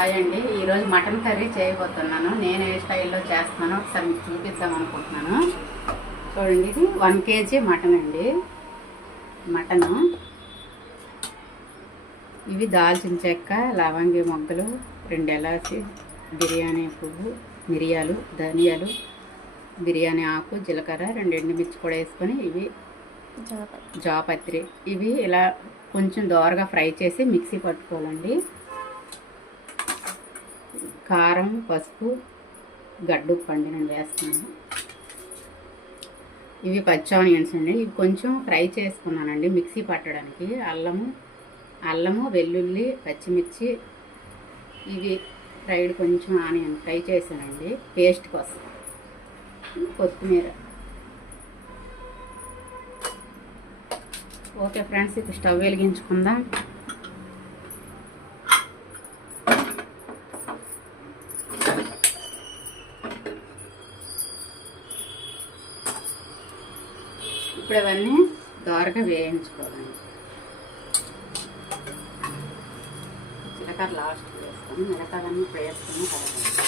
Hi అండి. ఈరోజు mutton curry చేయబోతున్నాను. నేను ఏ స్టైల్లో చేస్తున్నానో ఒకసారి మీకు చూపిద్దాం అనుకుంటున్నాను. చూడండి, ఇది 1 kg మటన్ అండి. మటను ఇవి దాల్చిన చెక్క, లవంగి మొగ్గలు, 2 ఎలాచి, బిర్యానీ పువ్వు, మిరియాలు, ధనియాలు, బిర్యానీ ఆకు, జీలకర్ర, 2 ఎండుమిర్చి కూడా వేసుకొని ఇవి జాపత్రి ఇవి ఇలా కొంచెం దోరగా ఫ్రై చేసి మిక్సీ పట్టుకోవాలండి. కారం, పసుపు, గడ్డుప్పు అండి నేను వేస్తున్నాను. ఇవి పచ్చి ఆనియన్స్ అండి. ఇవి కొంచెం ఫ్రై చేసుకున్నానండి మిక్సీ పట్టడానికి. అల్లము, వెల్లుల్లి, పచ్చిమిర్చి ఇవి ఫ్రైడ్ కొంచెం ఆనియన్ ఫ్రై చేశానండి పేస్ట్ కోసం. కొత్తిమీర. ఓకే ఫ్రెండ్స్, ఇప్పుడు స్టవ్ వెలిగించుకుందాం. ఇప్పుడు ఇవన్నీ దోరగా వేయించుకోవాలండి. జీలకర్ర లాస్ట్ వేస్తాను, మిగతావన్నీ ఇప్పుడు వేసుకుని కలపాలి.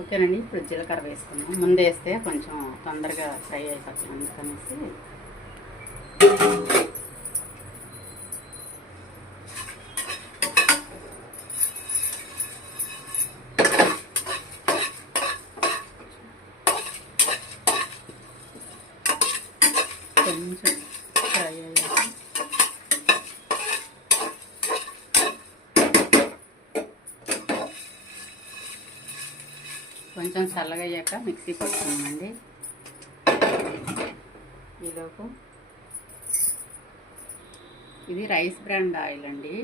ఓకేనండి, ఇప్పుడు జీలకర్ర వేసుకున్నాం. ముందు వేస్తే కొంచెం తొందరగా ఫ్రై అయిపోతుంది అందుకనేసి. కొంచెం ఫ్రై అయ్యాక కొంచెం చల్లగా అయ్యాక మిక్సీ పట్టుకున్నామండి. ఈలోపు ఇది రైస్ బ్రాండ్ ఆయిల్ అండి,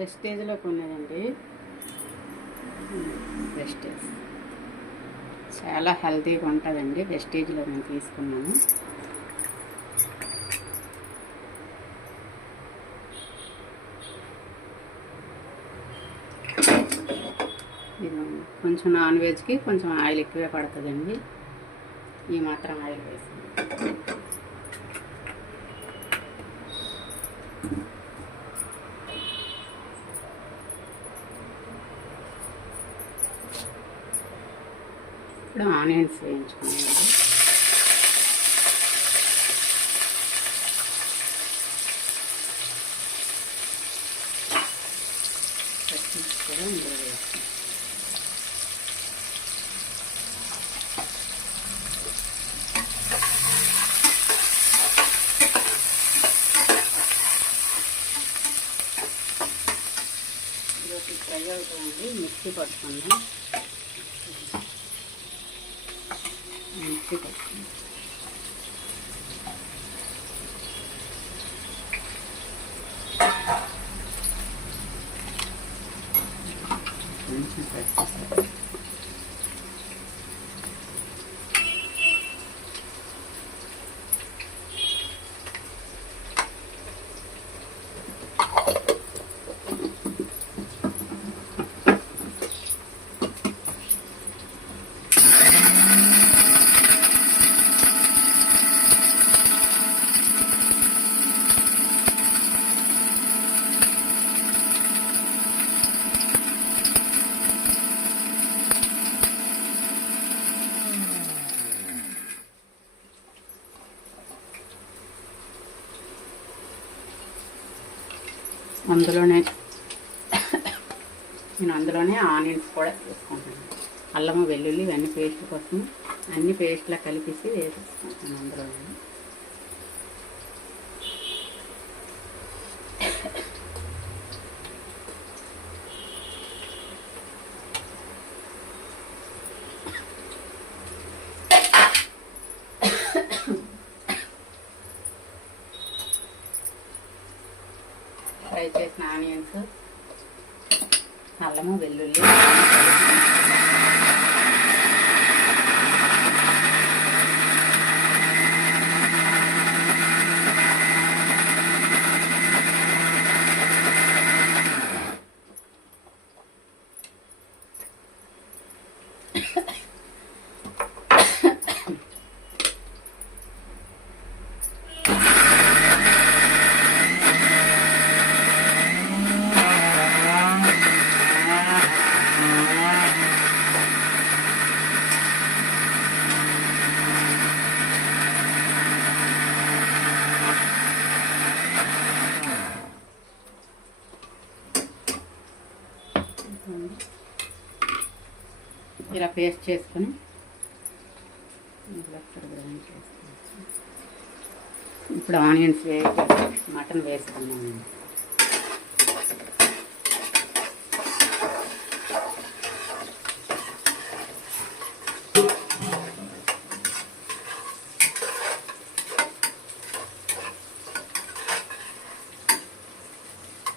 వెస్టేజ్లో కొన్నదండి. వెస్టేజ్ చాలా హెల్తీగా ఉంటుందండి. వెస్టేజ్లో నేను తీసుకున్నాను. కొంచెం నాన్ వెజ్కి కొంచెం ఆయిల్ ఎక్కువే పడుతుందండి. ఈ మాత్రం ఆయిల్ వేసింది. ఇప్పుడు ఆనియన్స్ వేయించుకున్నామండి. పచ్చిమిర్చి కూడా ఇందులో వేస్తాం. ఫ్రై అవుతుంది, మిక్సీ పట్టుకుందాం. నేను అందులోనే ఆనియన్స్ కూడా వేసుకుంటాను. అల్లము, వెల్లుల్లి ఇవన్నీ పేస్ట్ కోసం అన్ని పేస్ట్లా కలిపేసి వేసేసుకుంటాను అందులోనే. ఫ్రై చేసిన ఆనియన్స్ అల్లము వెల్లుల్లి ఇలా పేస్ట్ చేసుకొని ఇప్పుడు ఆనియన్స్ మటన్ వేసుకున్నామండి.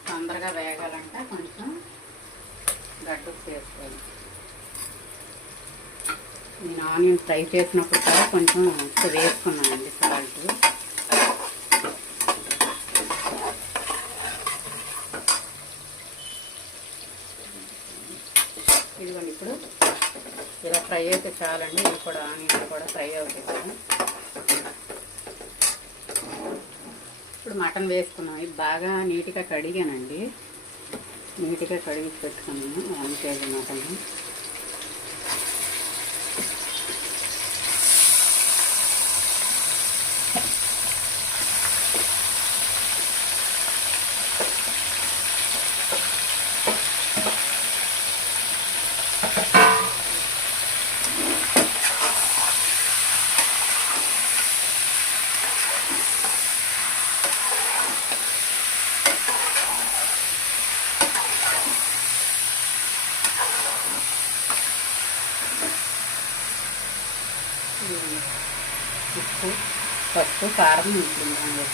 తొందరగా వేగాలంటే కొంచెం గడ్డు వేసుకోవాలి. నేను ఆనియన్ ఫ్రై చేసినప్పుడు కూడా కొంచెం ఉప్పు వేసుకున్నానండి, సాల్ట్. ఇదిగోండి ఇప్పుడు ఇలా ఫ్రై అయితే చాలండి. ఇది కూడా ఆనియన్ కూడా ఫ్రై అవుతుంది కదా. ఇప్పుడు మటన్ వేసుకున్నాం. ఇది బాగా నీట్గా కడిగానండి. నీట్గా కడిగి పెట్టుకున్నాను 1 kg మటన్. ఉప్పు, పసుపు, కారం వేసుకుంటాం.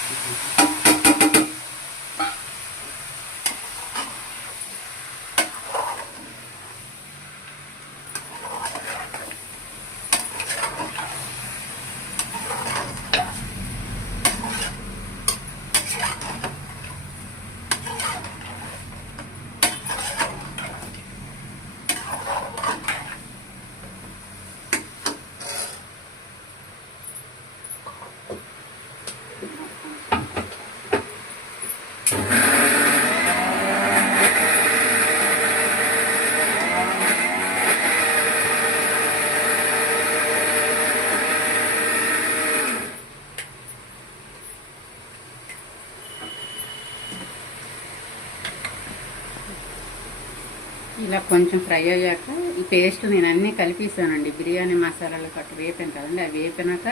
ఇలా కొంచెం ఫ్రై అయ్యాక ఈ పేస్ట్ నేను అన్నీ కలిపేసానండి. బిర్యానీ మసాలాలు కట్టు వేపాను కదండి, అవి వేపినాక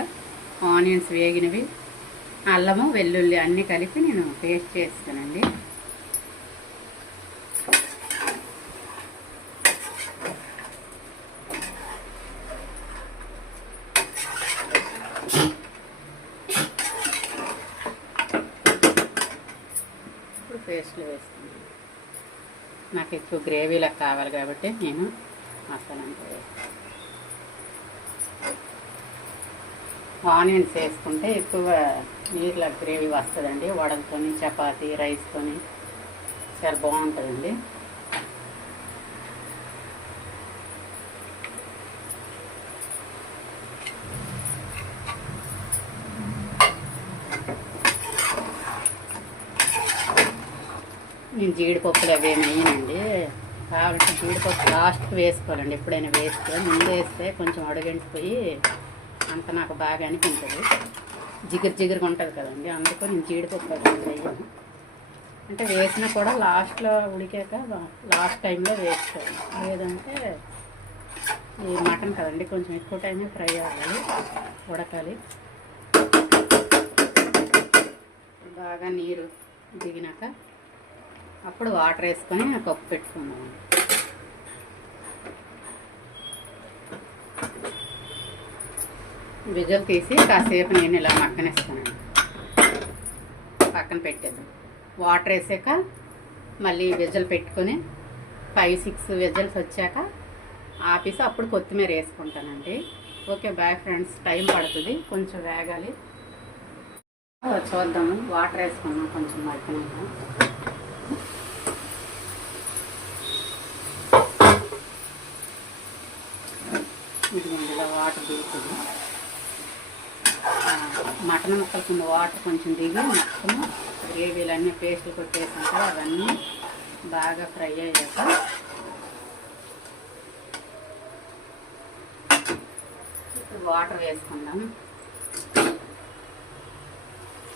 ఆనియన్స్ వేగినవి, అల్లము వెల్లుల్లి అన్నీ కలిపి నేను పేస్ట్ చేస్తానండి. ఇప్పుడు పేస్ట్లు వేస్తాను. నాకు ఎక్కువ గ్రేవీలా కావాలి కాబట్టి నేను మసాలా అంతా వేస్తాను. ఆనియన్స్ వేసుకుంటే ఎక్కువ నీళ్ళ గ్రేవీ వస్తుందండి. వడలతో, చపాతీ, రైస్తో చాలా బాగుంటుందండి. నేను జీడిపప్పులు అవి ఏమి వేయనండి. కావాలంటే జీడిపప్పు లాస్ట్కి వేసుకోవాలండి. ఎప్పుడైనా వేస్తే ముందు వేస్తే కొంచెం అడుగంటిపోయి అంత నాకు బాగా అనిపించదు. జిగురుగా ఉంటుంది కదండి, అందుకు నేను జీడిపప్పు అది వేయను. అంటే వేసినా కూడా లాస్ట్లో ఉడికాక లాస్ట్ టైంలో వేసుకోవాలి. లేదంటే ఈ మటన్ కదండి కొంచెం ఎక్కువ టైమే ఫ్రై అవ్వాలి, ఉడకాలి. బాగా నీరు దిగినాక అప్పుడు వాటర్ వేసుకొని కప్పు పెట్టుకున్నాము. విజిల్ తీసి కాసేపు నేను ఇలా మగ్గనిస్తానండి. పక్కన పెట్టేద్దాం. వాటర్ వేసాక మళ్ళీ విజిల్ పెట్టుకొని 5-6 విజిల్స్ వచ్చాక ఆపేసి అప్పుడు కొత్తిమీర వేసుకుంటానండి. Okay bye friends. టైం పడుతుంది, కొంచెం వేగాలి. చూద్దాము. వాటర్ వేసుకున్నాం కొంచెం మగ్గినాక. ఇది ఇందులో వాటర్ దిగుతుంది. మటన్ ముక్కల కింద వాటర్ కొంచెం దిగి మొత్తం గ్రేవీలన్నీ పేస్ట్లు కొట్టేసాక అవన్నీ బాగా ఫ్రై అయ్యాక వాటర్ వేసుకుందాం.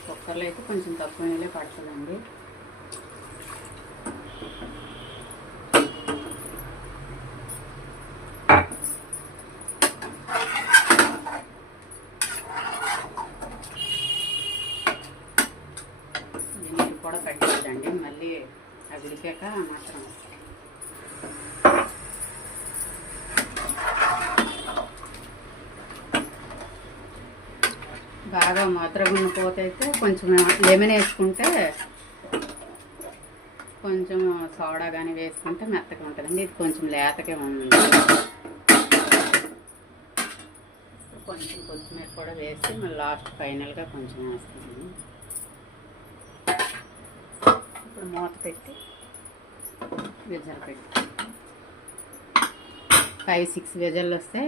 కుక్కర్లో అయితే కొంచెం తక్కువ నీళ్ళే పడుతుందండి. నీళ్ళు కూడా పెట్టలేదండి, మళ్ళీ అది ఉడికాక మాత్రం. బాగా మొదరగున్న పోతే అయితే కొంచెం లెమన్ వేసుకుంటే, కొంచెం సోడా కానీ వేసుకుంటే మెత్తగా ఉంటుందండి. ఇది కొంచెం లేతగా ఉంది. కొంచెం కొత్తిమీర కూడా వేసి మళ్ళీ లాస్ట్ ఫైనల్గా కొంచెం వేస్తాను. ఇప్పుడు మూత పెట్టి విజిల్ పెట్టి 5-6 విజిల్లు వస్తే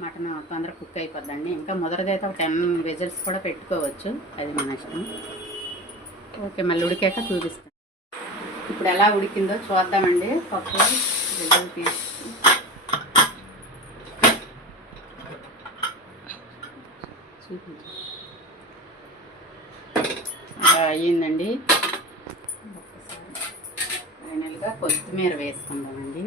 మటన్ తొందరగా కుక్ అయిపోద్దండి. ఇంకా మొదటిదైతే ఒక 10 విజిల్స్ కూడా పెట్టుకోవచ్చు, అది మన ఇష్టం. ఓకే, మళ్ళీ ఉడికాక చూపిస్తాను. ఇప్పుడు ఎలా ఉడికిందో చూద్దామండి. పప్పు విజిల్ తీసి చూపించు. అలా అయ్యిందండి. ఫైనల్గా కొత్తిమీర వేసుకుందామండి.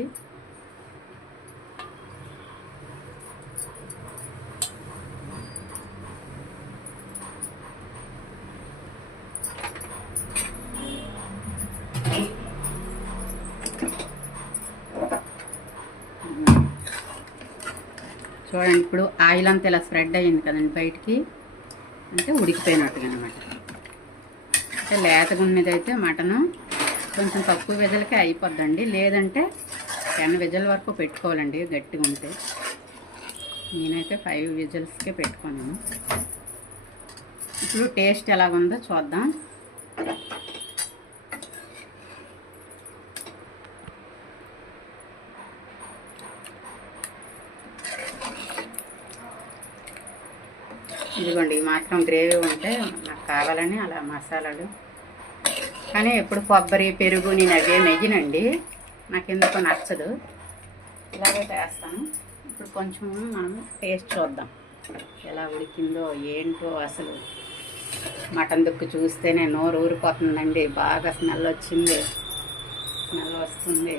చూడండి, ఇప్పుడు ఆయిల్ అంతా ఇలా స్ప్రెడ్ అయ్యింది కదండి బయటికి, అంటే ఉడికిపోయినట్టుగా అనమాట. అంటే లేతగా ఉన్నదైతే మటను కొంచెం తక్కువ విజలకే అయిపోద్దండి. లేదంటే 10 విజిల్ వరకు పెట్టుకోవాలండి గట్టిగా ఉంటే. నేనైతే 5 విజిల్స్కే పెట్టుకున్నాను. ఇప్పుడు టేస్ట్ ఎలాగుందో చూద్దాం. ఇదిగోండి, ఈ మాత్రం గ్రేవీ ఉంటే నాకు కావాలని అలా మసాలాలు. కానీ ఎప్పుడు కొబ్బరి పెరుగు నేను అవే నెయ్యినండి, నాకు ఎందుకో నచ్చదు. ఇలాగే వేస్తాను. ఇప్పుడు కొంచెం మనం టేస్ట్ చూద్దాం ఎలా ఉడికిందో ఏంటో. అసలు మటన్ దుక్కు చూస్తేనే నోరు ఊరిపోతుందండి. బాగా స్మెల్ వచ్చింది, స్మెల్ వస్తుంది.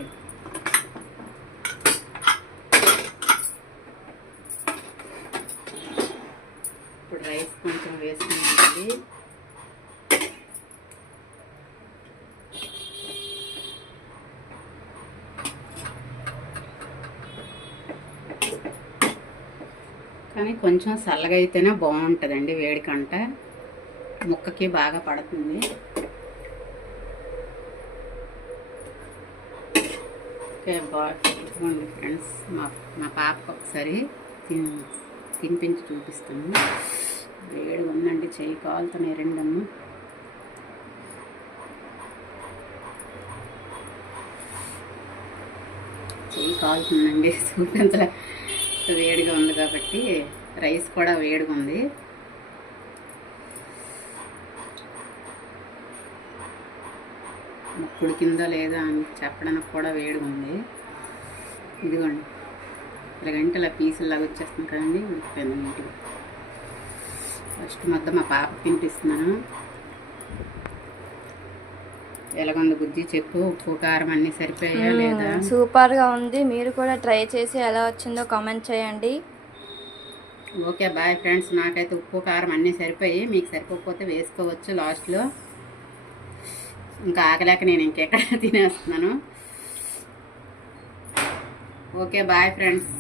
ఇప్పుడు రైస్ కొంచెం వేసుకున్నామండి. కానీ కొంచెం చల్లగా అయితేనే బాగుంటుందండి, వేడికంటే ముక్కకి బాగా పడుతుంది. ఓకే బాగుంది ఫ్రెండ్స్. మా పాపకు ఒకసారి తినిపించి చూపిస్తాను. వేడిగా ఉందండి, చెయ్యి కాలుతున్నాయి రెండమ్మ. చెయ్యి కాలుతుందండి, చూపించలే, వేడిగా ఉంది కాబట్టి. రైస్ కూడా వేడిగా ఉంది. ఉడికిందో లేదా అని చెప్పడానికి కూడా వేడిగా ఉంది. ఇదిగోండి, ఇలాగంటే ఇలా పీసుల్లాగా వచ్చేస్తుంది కదండి, ఉడికిపోయింది నీట్గా. ఫస్ట్ మొత్తం మా పాపకు తినిపిస్తున్నాను. ఎలాగుంది బుజ్జి చెప్పు, ఉప్పు కారం అన్నీ సరిపోయా లేదా? సూపర్గా ఉంది. మీరు కూడా ట్రై చేసి ఎలా వచ్చిందో కామెంట్ చేయండి. Okay bye friends. నాకైతే ఉప్పు కారం అన్నీ సరిపోయి, మీకు సరిపోకపోతే వేసుకోవచ్చు లాస్ట్లో. ఇంకా ఆగలేక నేను ఇంకెక్కడ తినేస్తున్నాను. Okay bye friends.